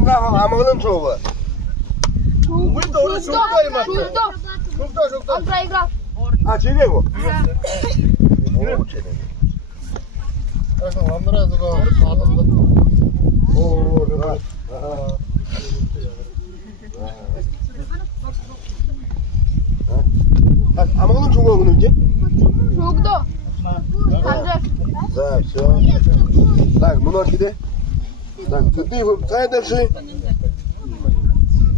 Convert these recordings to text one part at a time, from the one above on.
Kırımda amığının çoğu. Burada orada şurada mı? Şurada. Al игра. Ha çeviriyor bu. Onlara da sağlamda. Oo, evet. Amığının çoğu bunun için. Жугдо. Санжар. Так, все. Так, много где? Так, ты его держи.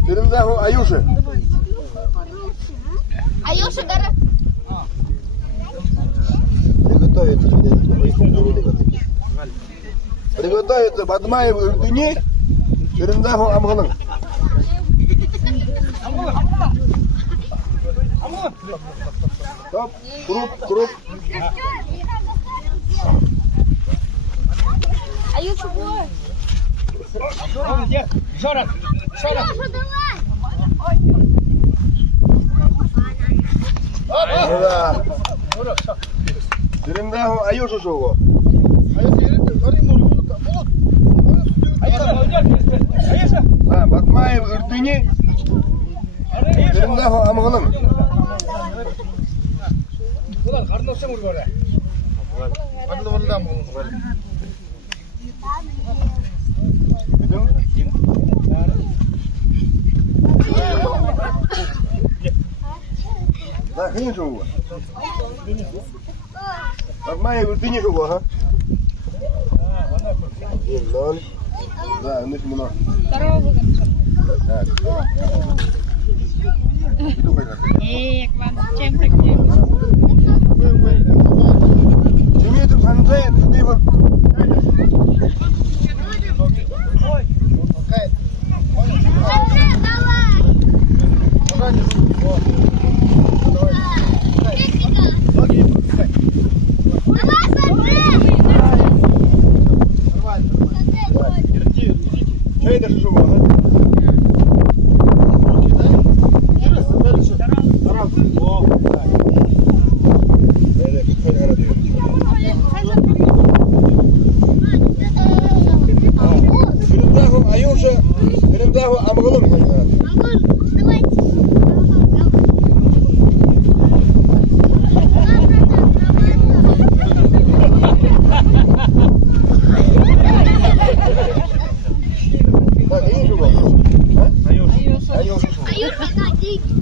Кырымда Аюша. Аюша гора. Приготовиться Бадмаев Иртыни. Кырымда Амғының. Стоп, круп. Аюша бой. Еще раз. Аюша, давай. Да. Кырымда Аюша шоу. Бадмаев Иртыни. Кырымда Амғының. Ulan karnı olsa mı oraya? Karnı oradan mı? Да, конечно, его. Бадмаев Иртыни шоу, ага. 1-0. Да, ночь много. Второго выгонца. Так. Чем так? Дмитрий Санджей, ты его. Чай даже живого. Аюша, Кырымдағы Амғының. Так, и живо. Аюша. Аюша, да, деньги.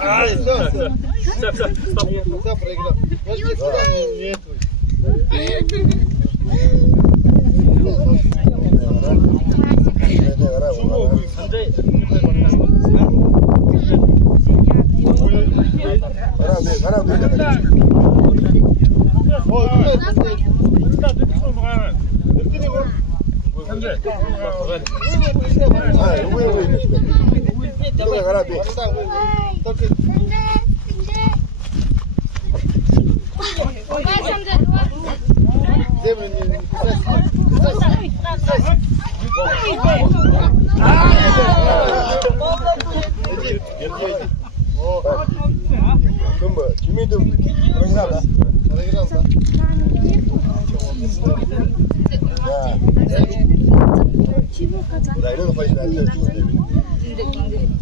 Аюша, Все проиграл. Тимитов проиграл, да? Проиграл, да?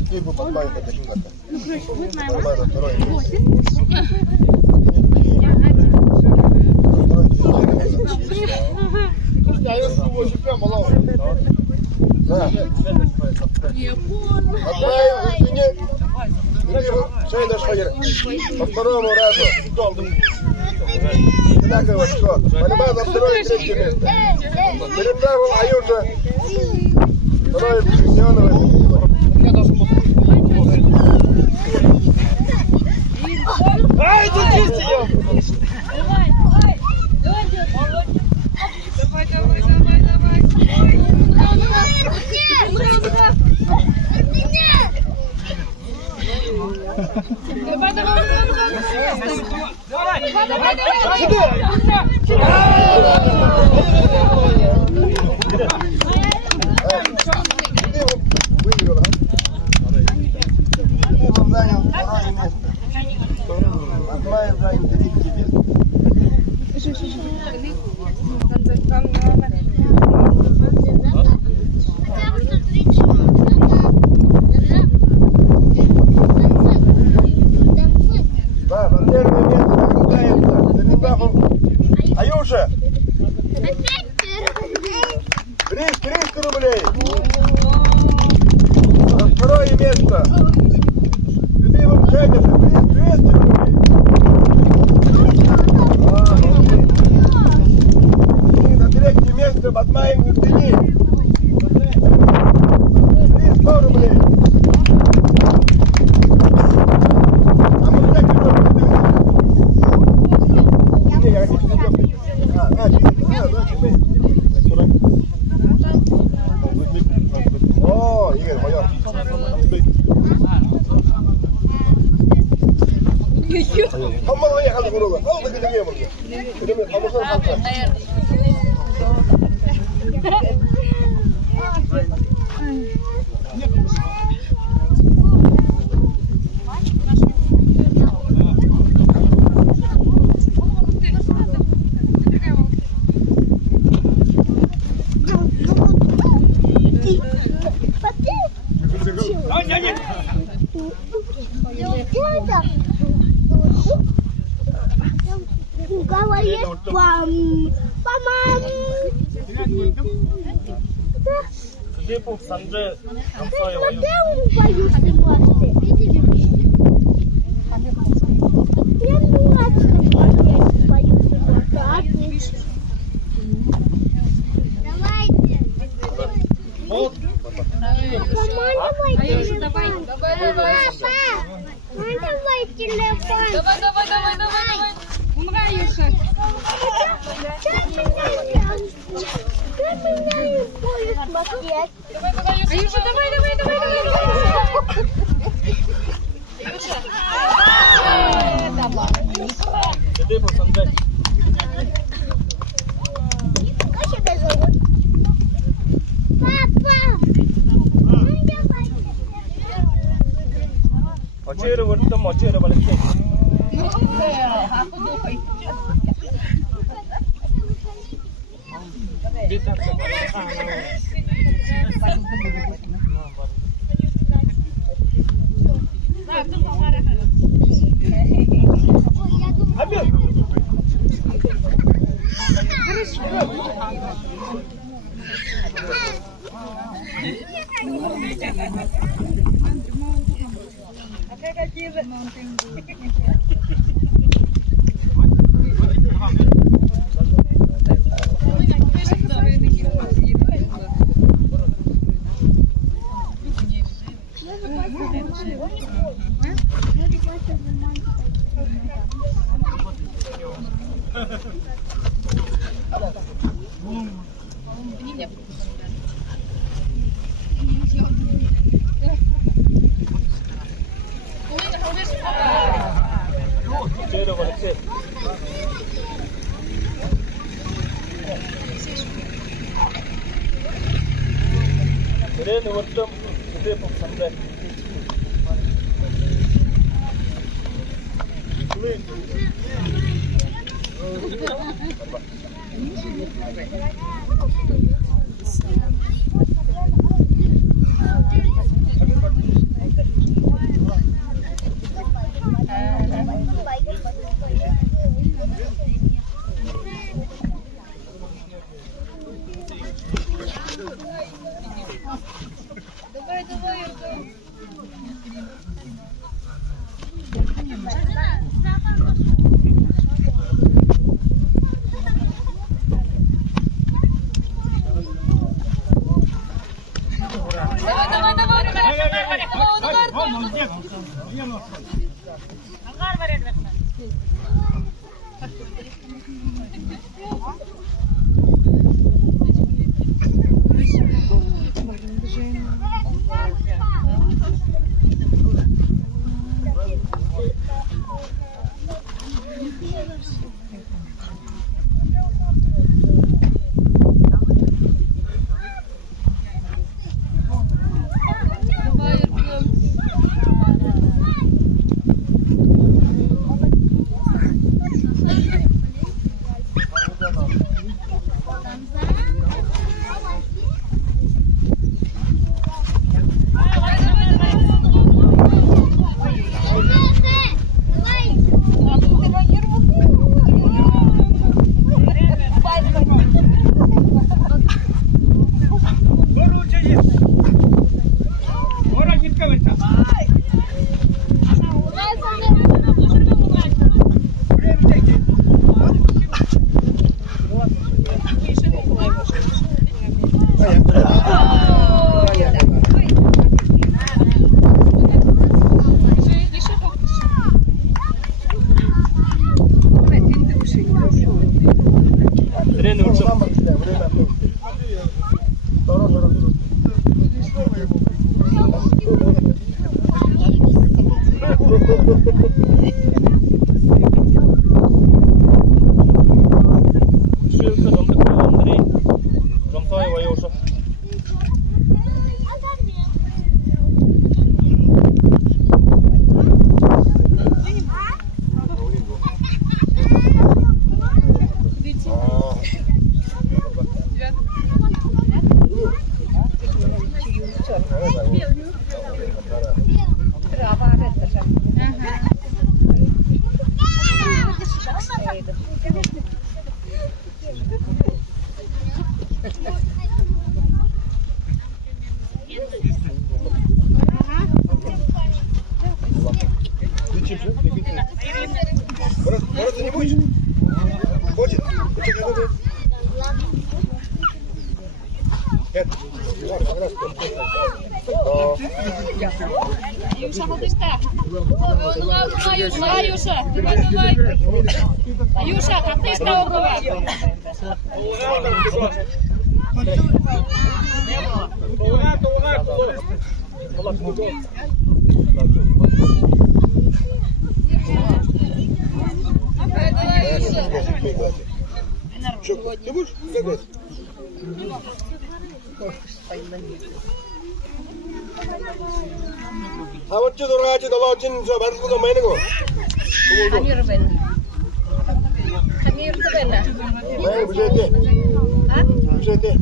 Типа подмайка таким как-то. Нормально, второй. Слушайте, а я с тобой прям малого. Да. Отправим в стене. Шейна шхайр. По второму разу. Одинаково, что? Понимаю, за второе и третье место. Перед правым Аюша. Второе Семеновое. Ай, тут чисти, ё! Выиграл, он занял второе место. Отмаев занял третье место. Да, на первое место награждается Станиславом Аюша. 300 рублей. На второе место Любимым Шейдышем 200 рублей. И на третье место Батмаем Гуртини 300 рублей. А мы так и не, я не О, Игорь, майор. Хаммал я хазы курула. Алды киде не булду. Кирме хаммал хаммал. Говорит вам, по-моему. Типа Санджей, Где он боюсь власти? Я 12 боюсь власти. Давайте. Вот. Давай телефон. Давай. Умраюша. Ты меня не будешь смотреть. Аюша, давай. Типа Санджей. Как тебя зовут? Папа. Очередь вот там очередь балет. Ini wortem gede pok sampai. Бороться не будешь? Хочет? Juusa, otis tää. Vai Juusa, vai. Juusa, kattis tää on kova. Ты будешь? Как А вот что дурак, что дала очень все, барс куда майне го. Хамир бен. Хамир то бенна. Майне бежите. А? Бежите.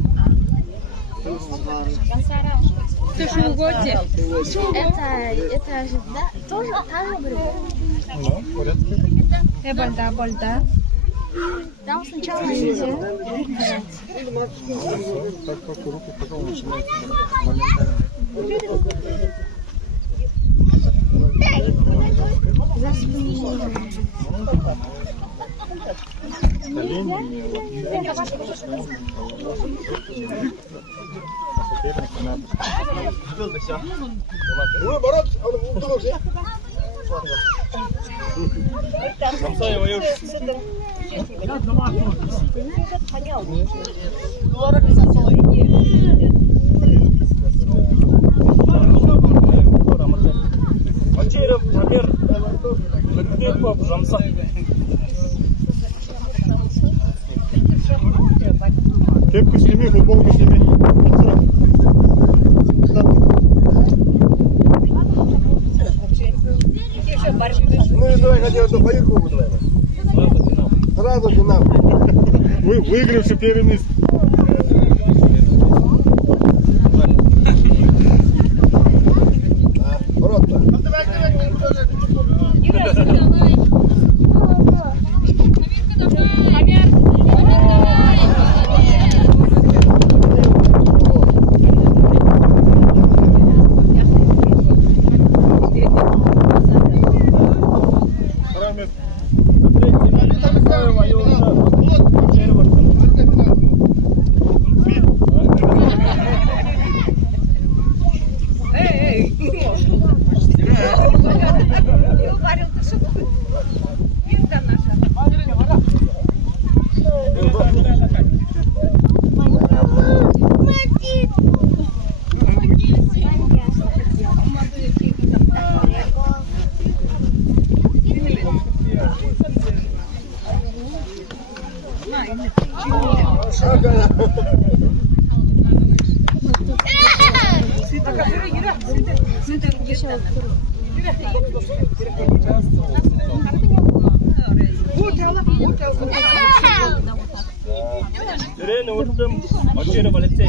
Ты что угодите? Это же, да, тоже там говорю. Ну, в порядке. Бальда. Там сначала нельзя. Так, только руку потом начинает. Ну, Борот, он утонулся. Кепку сними, футболку сними. Ну и давай хотел, что поирку буду. Сразу финал. Выигравший первый место. Боротта. Sirene vurdum. Açıyorum Alexey.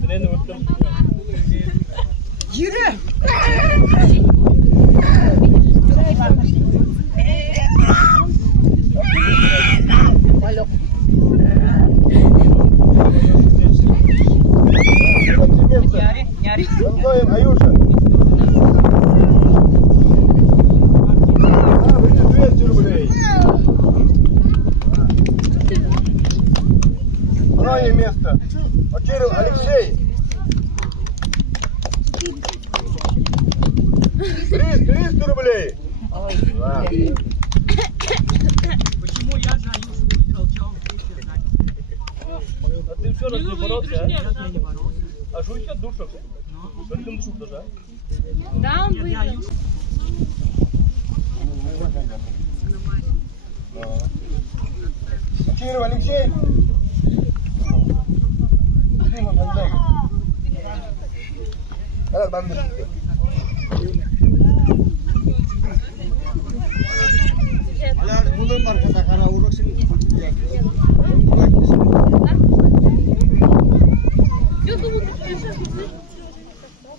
Sirene vurdum. Аюша. Выйди 200 рублей. Второе место. Очерил Алексей. 300 рублей. А ты еще раз не боролся, а? А что еще душок? Что ты душок даже? Да, он выиграл. Очерил Алексей.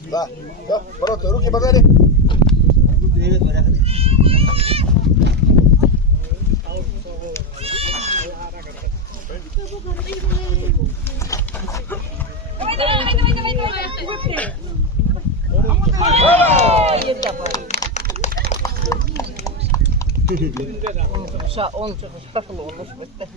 Да, да, бороться, руки подали. On se spekuloinut sitten.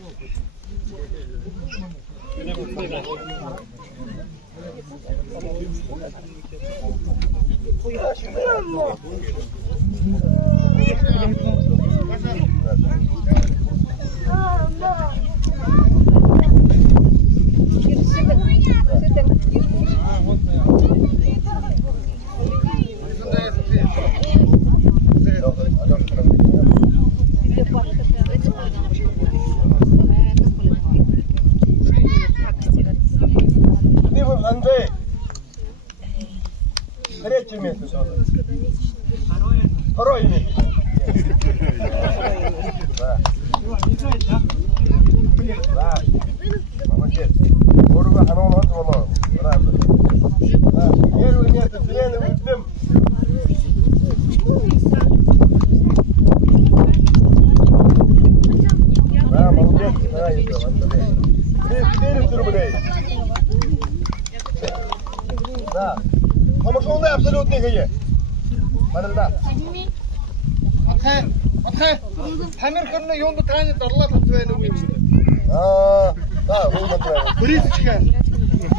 Третье место. Второе место. Да. Да. Молодец. Уруга ханон хат боло. Правда. Да. Первое место Селена Уздым. Да, молодец. Да, это вот. 400 рублей. Да. Коммершонный абсолютный гае. Барда. Атхай. Тамир хөрнө юунд тааны дарлаад авчихвэ нүг юм. Да, вот это. Брисчка.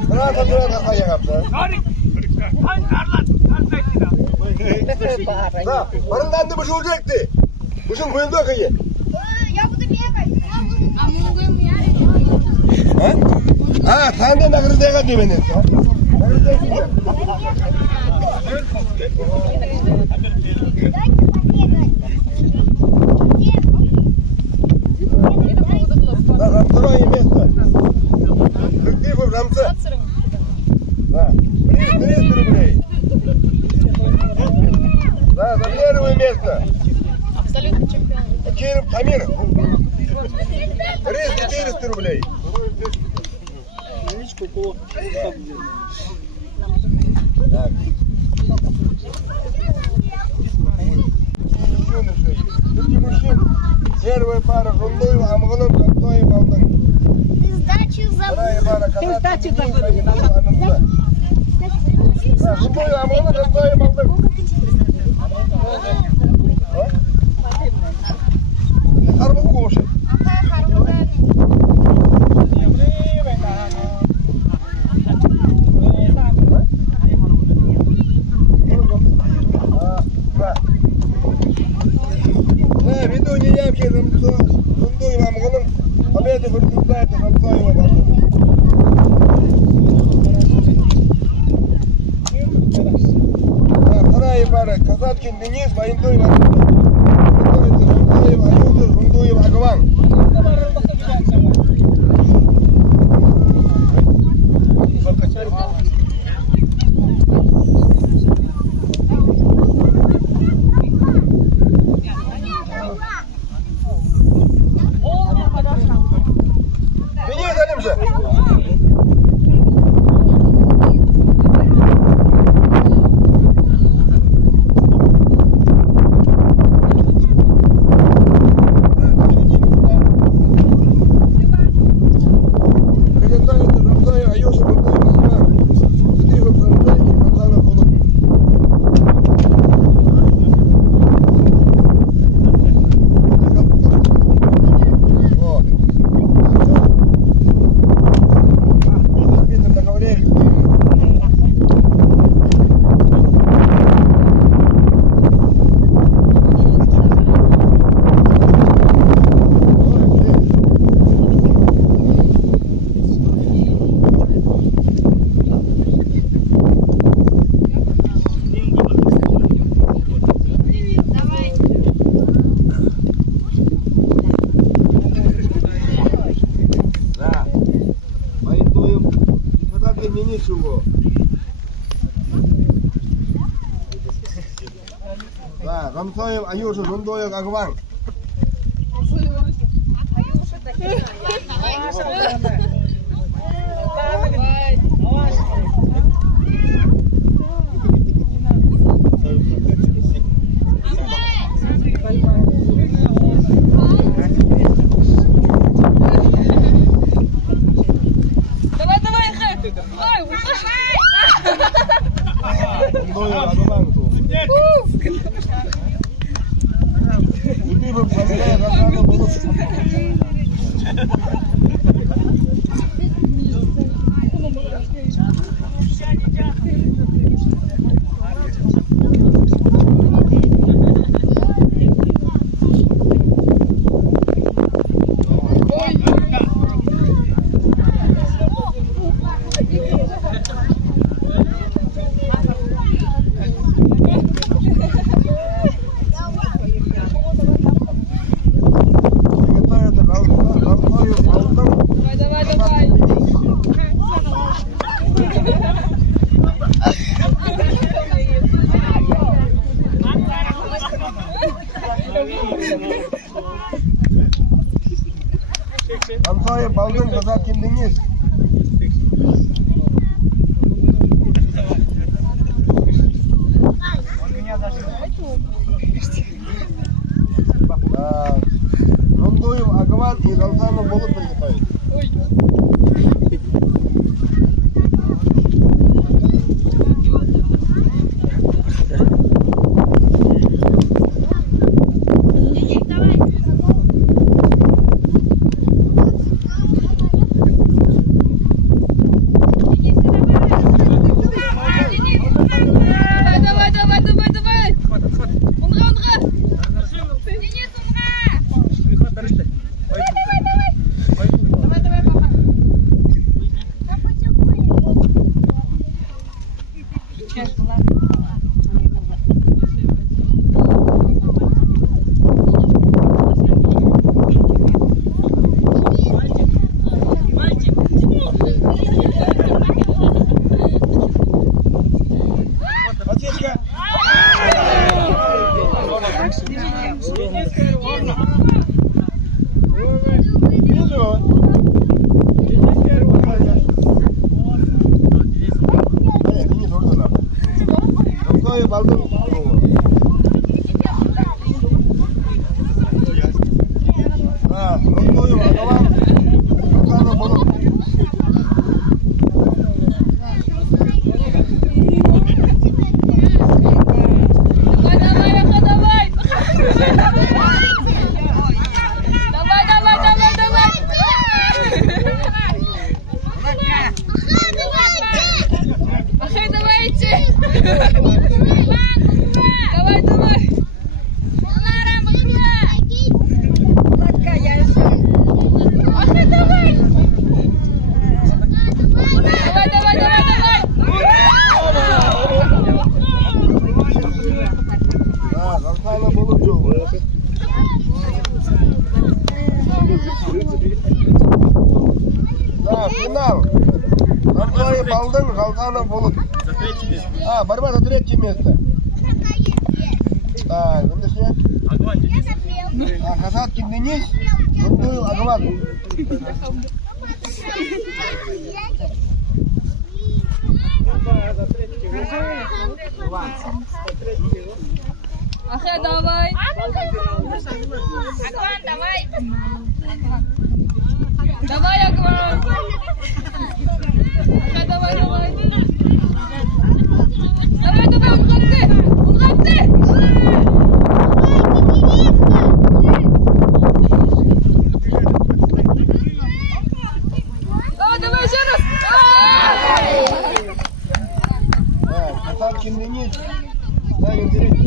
Рада хаягаапса. Хан дарлаад тансайчна. Да, баранданды бушулжекти. Бушун көйдө гае. Я буду бегать. А мы будем ярить. А, таңда наградага деменен. Да, второе место. Лютифов Рамца. Да, 300 рублей. Да, за первое место. Абсолютно чемпион. Киров Тамир. 400 рублей. Так. Мужчин. Первая пара Жундоева, Амгалон, Жундоева, Алдың. Ты сдачу Вторая пара забыл. Казак. Да, Жундоева, Амгалон, Жундоева, Алдың. Арбу коши. Да, виду не ямки, Жундоева, Амгалон, победы вырастает Жундоева, Алдың. Да, вторая пара Казаткин Денис, Воинтоева, Жундоева, Аюза, Жундоева, Агван. Денис, Алимша. Ничего. Да, Рамсоев, Аюша, Жундоев, Агван. Отечка. Финал. Антоя Балдын, Халканов Булут. Борьба за третье место. Хасаткин Денис, Нуртуев Агван. Ахе, давай. Агван, давай. Давай, Агван. Ахе, давай, давай. Давай, давай, Унгатты. Унгатты. Давай, давай, еще раз. Хасаткин Денис, Дарья Деревьев.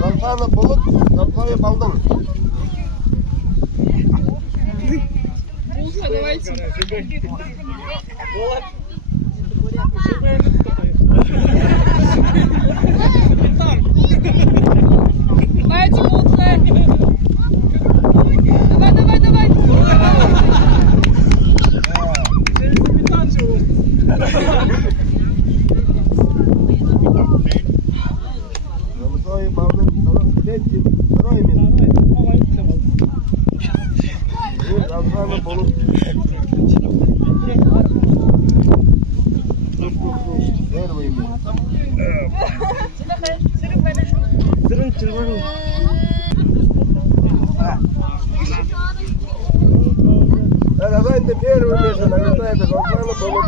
Рамзанов Булут, Антоя Балдын. Давайте. Давайте, Мутка. Давай, давай, давай. Антоя Балдын, второе место. Рамзанов Булут. Первое место. Давайте первое место, награждается Рамзанов Булут.